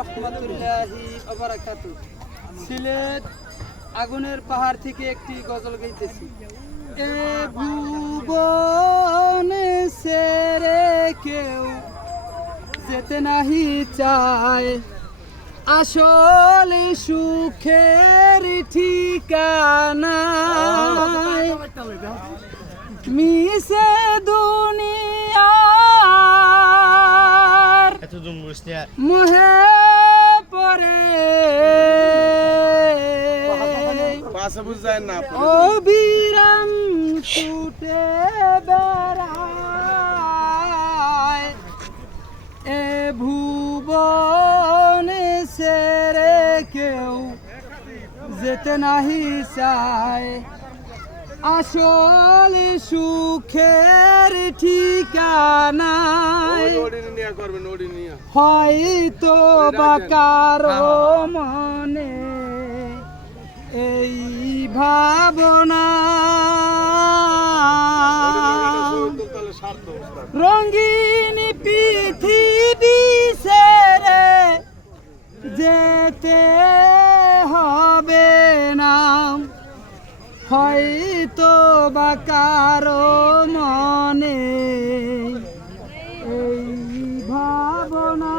রহমাতুল্লাহি ওয়া বারাকাতুহু। সিলেট আগুনের পাহাড় থেকে একটি গজল গাইতেছি। এ ভুবনে সেরে কেউ যেতে নাহি চায়, আসলে সুখের ঠিকানা মিশে দুনিয়ার মোহে পরে অবিরাম ছুটে বেড়ায়, এ ভুবনে সেরে কেউ যেতে নাহি চায়, আসলে সুখের ঠিকানায় হয়তো বা কারো মনে এই ভাবনা। রঙিন পৃথিবী ছেড়ে যেতে হবে না, হয়তো বা কারো মনে এই ভাবনা।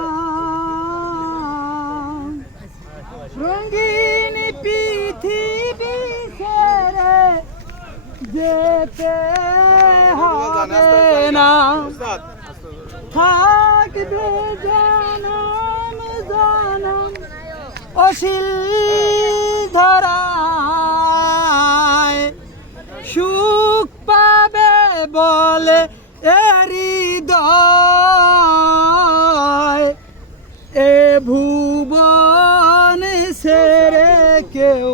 রঙিন পৃথিবী ছেড়ে যেতে হবে না, থাকবে জনম জনম অশীল ধরায়, সুখ পাবে বলে হৃদয়, এ ভুবন ছেড়ে কেউ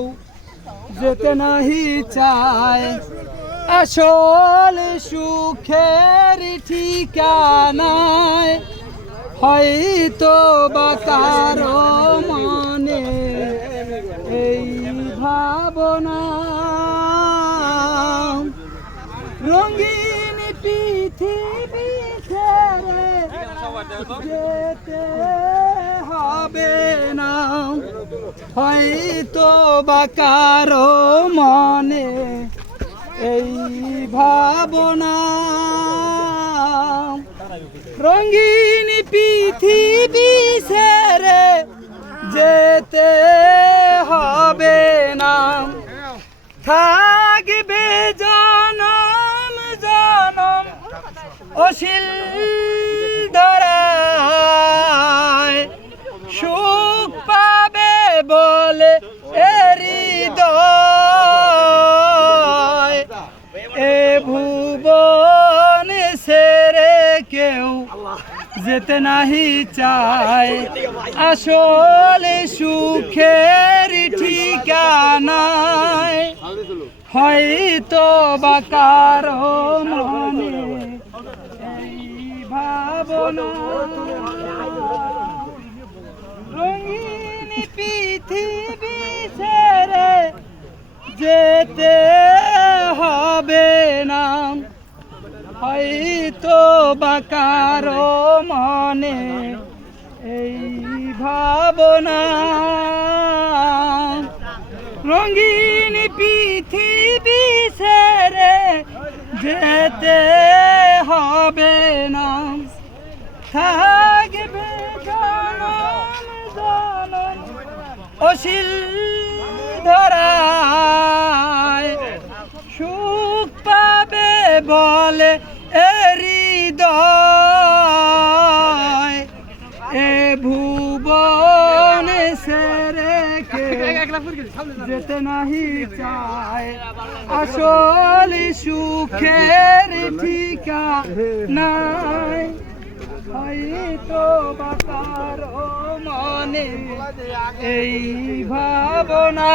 যেতে নাহি চায়, আসলে সুখের ঠিকানায় হয়তো বা কারো মনে এই ভাবনা। রঙিন পৃথিবী ছেড়ে যেতে হবে না, হয়তো বা কারো মনে এই ভাবনা। রঙিন পৃথিবী ছেড়ে যেতে হবে না, থাকবে জনম জনম অশীল ধরায়, সুখ পাবে বলে হৃদয়, এ ভুবন ছেড়ে কেউ যেতে নাহি চায়, আসলে সুখের ঠিকানায় হয়তো বা কারো মনে এই ভাবনা। রঙিন পৃথিবী ছেড়ে যেতে হবে না, হয়তো বা কারো মনে এই ভাবনা। রঙিন পৃথিবী ছেড়ে যেতে হবে না, থাকবে জনম জনম অশীল ধরায়, সুখ পাবে বলে হৃদয়, এ ভুবন ছেড়ে যেতে নাহি চায়, আসলে সুখের ঠিকানায় হয়তো বা কারো মনে এই ভাবনা।